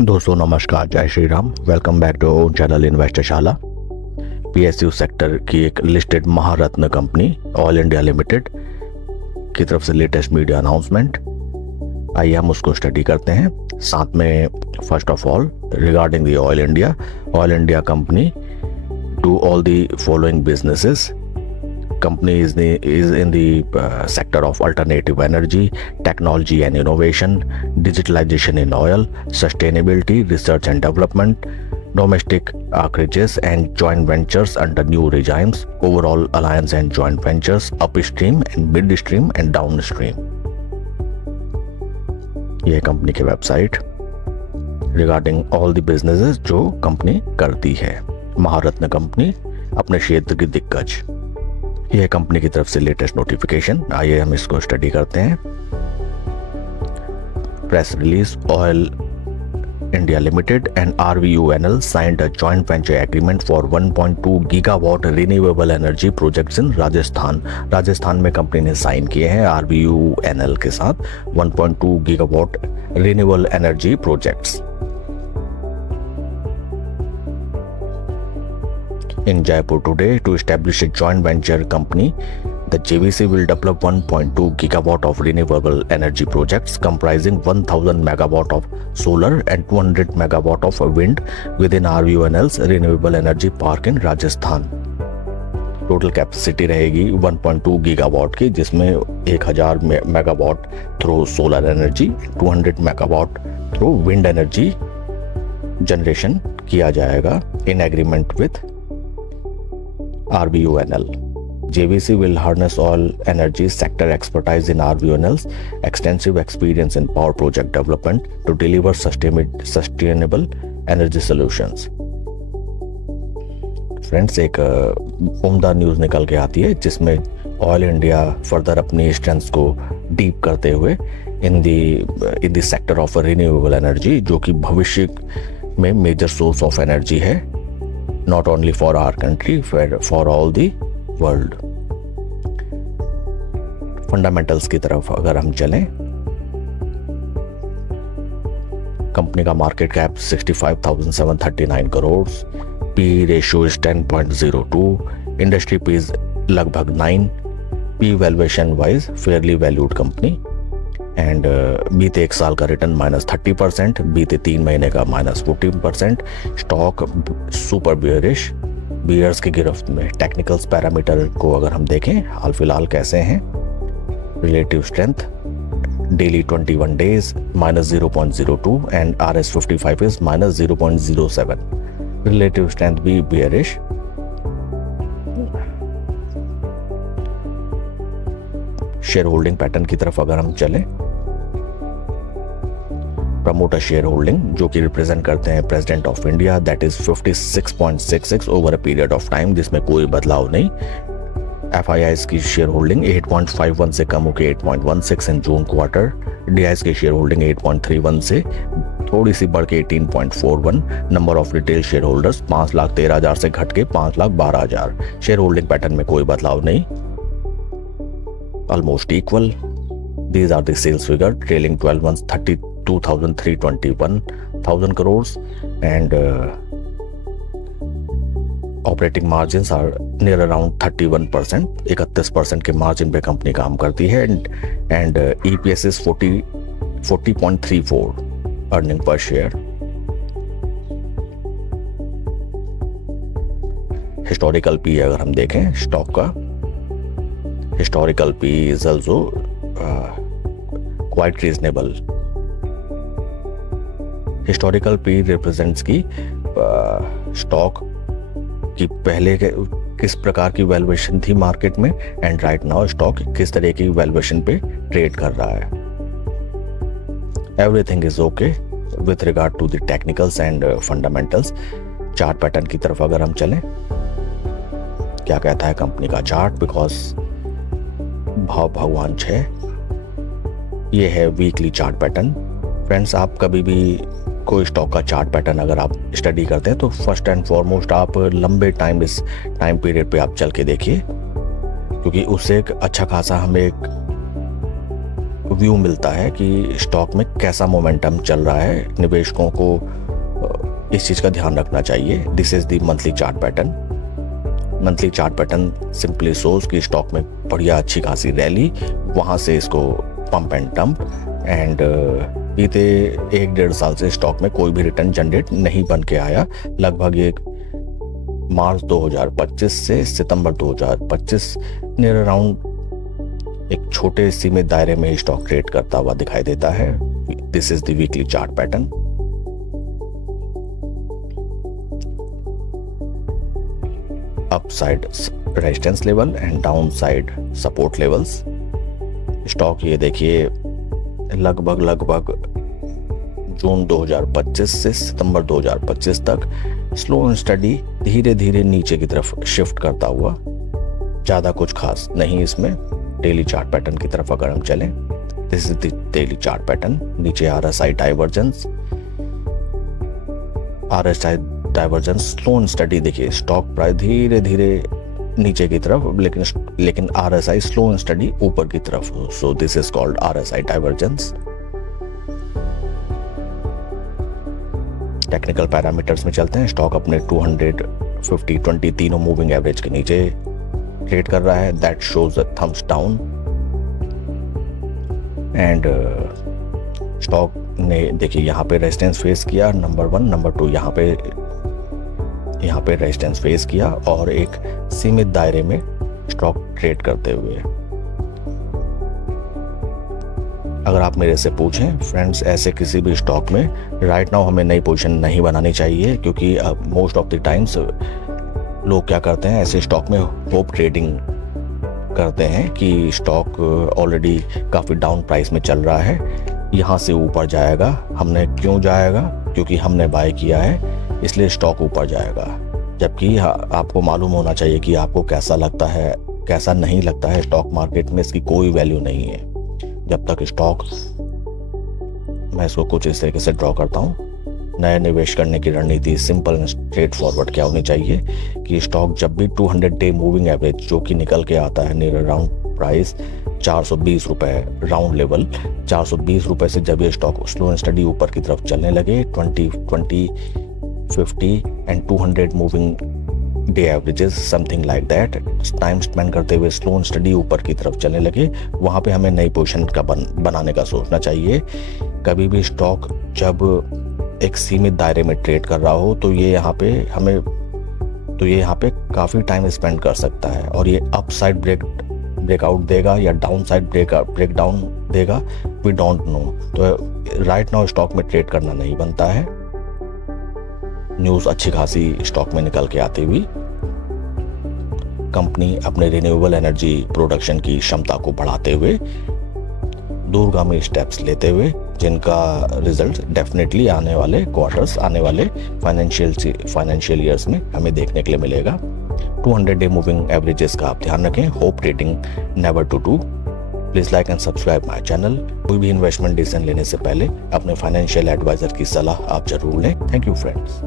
दोस्तों नमस्कार, जय Shri Ram. Welcome back to channel investor Shala. PSU sector की एक listed Maharatna company Oil India Limited की तरफ से लेटेस्ट मीडिया अनाउंसमेंट, आइए हम उसको स्टडी करते हैं। साथ में first of all regarding the oil India company do all the following businesses. Company is in the sector of alternative energy, technology and innovation, digitalization in oil, sustainability, research and development, domestic acreages and joint ventures under new regimes, overall alliance and joint ventures, upstream and midstream and downstream। यह company की website regarding all the businesses जो company करती है। महारत्न company, अपने क्षेत्र की दिग्गज। यह कंपनी की तरफ से लेटेस्ट नोटिफिकेशन, आइए हम इसको स्टडी करते हैं। Press release, oil India limited and RVUNL signed a joint venture agreement for 1.2 gigawatt renewable energy projects in Rajasthan में कंपनी ने साइन किए हैं RVUNL के साथ 1.2 gigawatt renewable energy projects in Jaipur today to establish a joint venture company. The JVC will develop 1.2 gigawatt of renewable energy projects comprising 1000 megawatt of solar and 200 megawatt of wind within RVUNL's renewable energy park in Rajasthan. Total capacity रहेगी 1.2 gigawatt की, जिसमें 1000 megawatt through solar energy, 200 megawatt through wind energy generation किया जाएगा in agreement with RVUNL. JVC will harness all energy sector expertise in RVUNL's extensive experience in power project development to deliver sustainable energy solutions. Friends, एक उम्दा news निकल के आती है जिसमें oil India further अपनी स्ट्रेंथ को डीप करते हुए in the sector of renewable energy, जो कि भविष्य में मेजर सोर्स ऑफ एनर्जी है, not only for our country, for all the world. Fundamentals की तरफ अगर हम चलें, कंपनी का market cap 65,739 crore, P ratio is 10.02, industry P's लगभग 9, P valuation wise fairly valued company, and बीते एक साल का रिटर्न -30%, बीते 3 महीने का -14%। स्टॉक सुपर बियर्स की गिरफ्त में। टेक्निकल्स पैरामीटर को अगर हम देखें हाल फिलहाल कैसे हैं, relative strength daily 21 days -0.02 and RS55 is -0.07, relative strength भी बियरिश। शेयर होल्डिंग पैटर्न की तरफ अगर हम चलें, प्रमोटर शेयर होल्डिंग जो कि रिप्रेजेंट करते हैं president of India, that is 56.66 over a period of time, जिसमें कोई बदलाव नहीं। FIIs की शेयर होल्डिंग 8.51 से कम होकर 8.16 इन जून क्वार्टर। DIs की शेयर होल्डिंग 8.31 से थोड़ी सी बढ़ के 18.41। Number of retail share holders 5,13,000 से घट के 5,12,000। शेयर होल्डिंग पैटर्न में कोई बदलाव नहीं, almost equal. These are the sales figure trailing 12 months 32,321,000 crores and operating margins are near around 31%, 31% के मार्जिन पे कंपनी काम करती है, and EPS is 40.34 earning per share. Historical P अगर हम देखें स्टॉक का, historical P is also quite reasonable. Historical P represents की स्टॉक की पहले किस प्रकार की वैल्यूएशन थी मार्केट में, एंड राइट नाउ स्टॉक किस तरह की वैल्यूएशन पे ट्रेड कर रहा है। Everything is okay with regard to the technicals and fundamentals. Chart pattern की तरफ अगर हम चलें, क्या कहता है कंपनी का चार्ट, बिकॉज भाव भगवान 6, ये है वीकली चार्ट पैटर्न। फ्रेंड्स, आप कभी भी कोई स्टॉक का चार्ट पैटर्न अगर आप स्टडी करते हैं तो फर्स्ट एंड फॉरमोस्ट आप लंबे इस टाइम पीरियड पे आप चल के देखिए, क्योंकि उससे एक अच्छा खासा हमें एक व्यू मिलता है कि स्टॉक में कैसा मोमेंटम चल रहा है। निवेशकों को इस चीज़ का ध्यान रखना चाहिए। This is the monthly chart pattern. Monthly chart pattern simply shows कि स्टॉक में बढ़िया अच्छी खासी रैली, वहाँ से इसको पंप एंड डंप, एंड बीते 1-1.5 साल से स्टॉक में कोई भी रिटर्न जनरेट नहीं बन के आया। लगभग एक मार्च 2025 से सितंबर 2025 नियर अराउंड एक छोटे सीमित दायरे में स्टॉक ट्रेड करता हुआ दिखाई देता है। This is the weekly chart pattern. Upside resistance level and down side support levels. Stock ये देखिए लगभग जून 2025 से सितंबर 2025 तक स्लो एंड स्टडी धीरे धीरे नीचे की तरफ शिफ्ट करता हुआ, ज़्यादा कुछ खास नहीं इसमें। डेली चार्ट पैटर्न की तरफ अगर हम चलें, this is the daily chart pattern. नीचे RSI divergence, RSI divergence slow and study. देखिए स्टॉक प्राइस धीरे धीरे नीचे की तरफ, लेकिन RSI स्लो एंड स्टडी ऊपर की तरफ। So this is called RSI divergence. Technical parameters में चलते हैं। स्टॉक अपने 250, 20 तीनों मूविंग एवरेज के नीचे ट्रेड कर रहा है। That shows a thumbs down. And stock ने देखिए यहाँ पे रेजिस्टेंस फेस किया, नंबर 1, नंबर 2 यहाँ पे रेजिस्टेंस फेस किया और एक सीमित दायरे में स्टॉक ट्रेड करते हुए। अगर आप मेरे से पूछें फ्रेंड्स, ऐसे किसी भी स्टॉक में राइट नाउ हमें नई पोजीशन नहीं बनानी चाहिए, क्योंकि मोस्ट ऑफ द टाइम्स लोग क्या करते हैं, ऐसे स्टॉक में होप ट्रेडिंग करते हैं कि स्टॉक ऑलरेडी काफ़ी डाउन प्राइस में चल रहा है, यहाँ से ऊपर जाएगा। हमने क्यों जाएगा? क्योंकि हमने बाय किया है इसलिए स्टॉक ऊपर जाएगा। जबकि आपको मालूम होना चाहिए कि आपको कैसा लगता है कैसा नहीं लगता है। स्टॉक मार्केट में इसकी कोई वैल्यू नहीं है जब तक स्टॉक, मैं इसको कुछ इस तरीके से ड्रॉ करता हूँ। नए निवेश करने की रणनीति सिंपल एंड स्ट्रेट फॉरवर्ड क्या होनी चाहिए कि स्टॉक जब भी 200 डे मूविंग एवरेज जो कि निकल के आता है नियर अराउंड प्राइस 420 रुपए राउंड लेवल, 420 रुपए से जब ये स्टॉक स्लो एंड स्टडी ऊपर की तरफ चलने लगे, 20, 50 and 200 moving day averages something like that time spend करते हुए स्लो एंड स्टडी ऊपर की तरफ चलने लगे, वहाँ पे हमें नई पोजीशन का बनाने का सोचना चाहिए। कभी भी स्टॉक जब एक सीमित दायरे में ट्रेड कर रहा हो तो ये यहाँ पे काफ़ी टाइम स्पेंड कर सकता है, और ये अप साइड ब्रेकआउट देगा या डाउन साइड ब्रेकडाउन देगा, वी डोंट नो। तो राइट नाउ स्टॉक में ट्रेड करना नहीं बनता है। न्यूज़ अच्छी खासी स्टॉक में निकल के आती हुई कंपनी अपने रिन्यूएबल एनर्जी प्रोडक्शन की क्षमता को बढ़ाते हुए दूरगामी स्टेप्स लेते हुए, जिनका रिजल्ट डेफिनेटली आने वाले क्वार्टर्स, आने वाले फाइनेंशियल ईयर्स में हमें देखने के लिए मिलेगा। 200 डे मूविंग एवरेजेस का आप ध्यान रखें। Hope trading never to do. Please like and subscribe my channel. कोई भी इन्वेस्टमेंट डिसीजन लेने से पहले अपने फाइनेंशियल एडवाइजर की सलाह आप जरूर लें। Thank you friends.